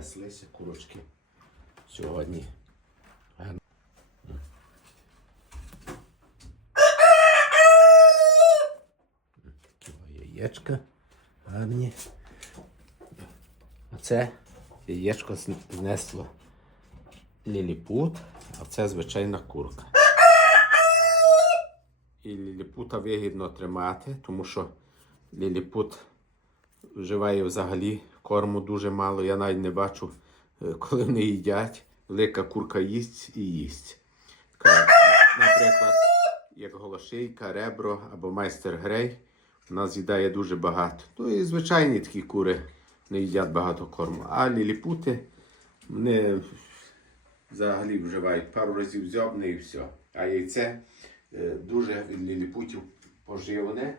неслися курочки сьогодні. Такі яєчка гарні. Оце яєчко знесло ліліпут, а це звичайна курка. І ліліпута вигідно тримати, тому що ліліпут вживає взагалі корму дуже мало. Я навіть не бачу, е, коли вони їдять. Велика курка їсть і їсть. Наприклад, як голошийка, ребро або майстер грей, вона з'їдає дуже багато. Ну і звичайні такі кури не їдять багато корму. А ліліпути вони взагалі вживають пару разів зьобне і все. А яйце е, дуже від ліліпутів поживне.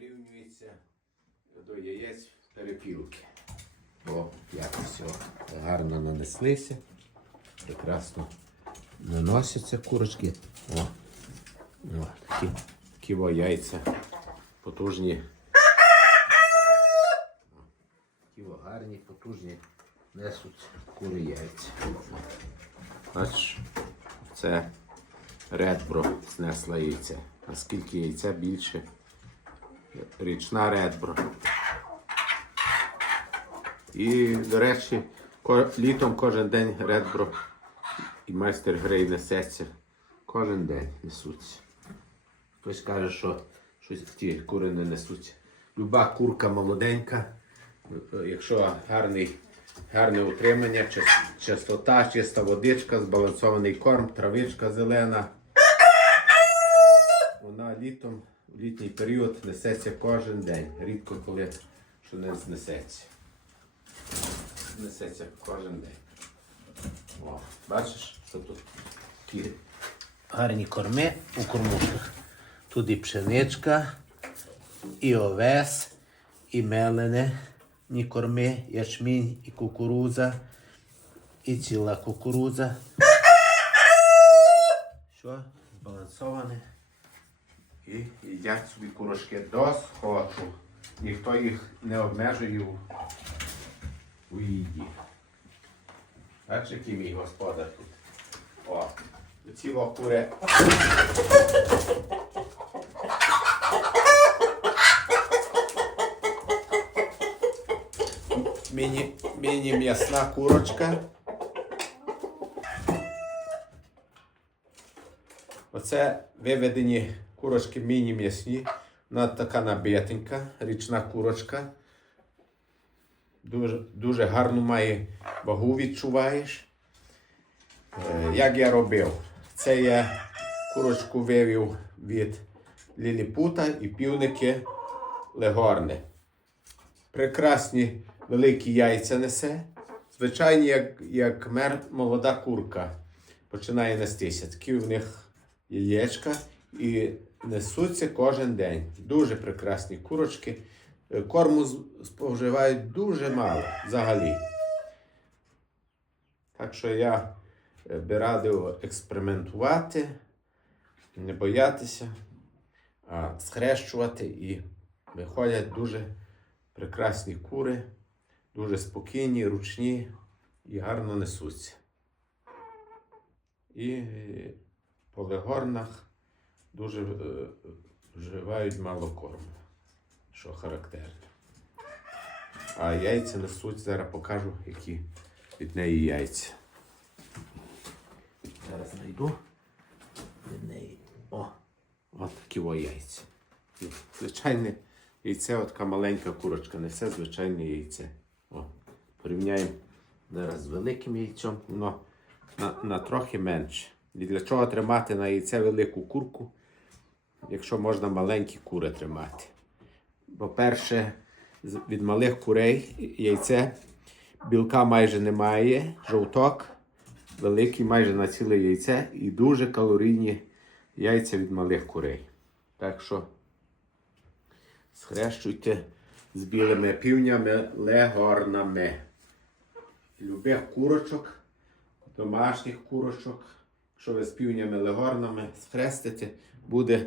Прирівнюється до яєць перепілки. О, як все гарно нанеслися. Прекрасно наносяться курочки. О, о такі, такі о, яйця потужні. Такі о, гарні, потужні несуть кури яйця. Бачиш, це редбро знесла яйце. Наскільки яйця більше річна редбро. І, до речі, літом кожен день редбро і майстер грей несеться. Кожен день несуться. Хтось каже, що щось ті кури не несуться. Люба курка молоденька, якщо гарний, гарне утримання, чистота, чиста водичка, збалансований корм, травичка зелена. Вона літом, в літній період несеться кожен день. Рідко коли що не знесеться. Несеться кожен день. О, бачиш, що тут такі гарні корми у кормушках. Тут і пшеничка, і овес, і мелене, ні корми, ячмінь, і кукурудза, і ціла кукурудза. Що? Збалансоване. І їдять собі курочки до схочу. Ніхто їх не обмежує у, їді. Бачиш, який мій господар тут. О, ці кури. Міні, міні м'ясна курочка. Оце виведені курочки міні-м'ясні. Вона така набитенька, річна курочка. Дуже, дуже гарну має вагу відчуваєш. Е, Як я робив? Це я курочку вивів від ліліпута і півники легорни. Прекрасні великі яйця несе. Звичайні, як, як мер, молода курка починає нестися. Такі в них яєчка і несуться кожен день. Дуже прекрасні курочки. Е, Корму споживають дуже мало взагалі. Так що я е, би радив експериментувати, не боятися, а схрещувати і виходять дуже прекрасні кури, дуже спокійні, ручні і гарно несуться. І е, по легорнах дуже е, вживають мало корму, що характерно. А яйця несуть, зараз покажу, які від неї яйця. Зараз знайду від неї. О, от такі о яйця. Звичайне яйце, от така маленька курочка, несе звичайне яйце. О, порівняємо зараз з великим яйцем, воно на, на трохи менше. І для чого тримати на яйце велику курку, якщо можна маленькі кури тримати? По-перше, від малих курей яйце білка майже немає, жовток великий майже на ціле яйце і дуже калорійні яйця від малих курей. Так що схрещуйте з білими півнями легорнами. Любих курочок, домашніх курочок, якщо ви з півнями легорнами схрестите, буде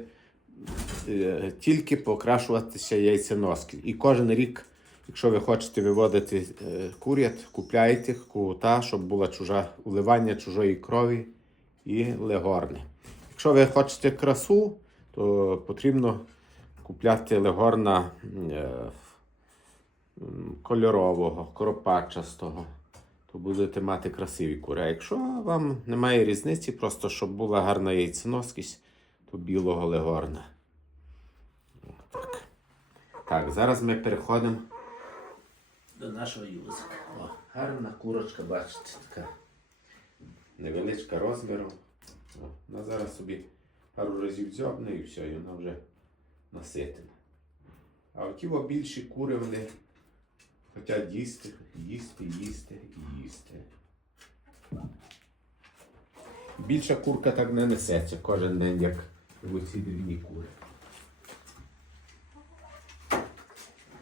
тільки покрашуватися яйценоски. І кожен рік Якщо ви хочете виводити е, курят, купляйте кута, щоб була чужа уливання чужої крові і легорни. Якщо ви хочете красу, то потрібно купляти легорна е, кольорового, коропачастого. То будете мати красиві кури. А якщо вам немає різниці, просто щоб була гарна яйценоскість, то білого легорна. Так. так, зараз ми переходимо до нашого юзика. О, гарна курочка, бачите, така невеличка розміром. О, вона зараз собі пару разів дзьобне і все, і вона вже наситена. А оті більші кури вони хочуть їсти, їсти, їсти і їсти. Більша курка так не несеться кожен день, як оці дрібні кури.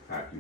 Так,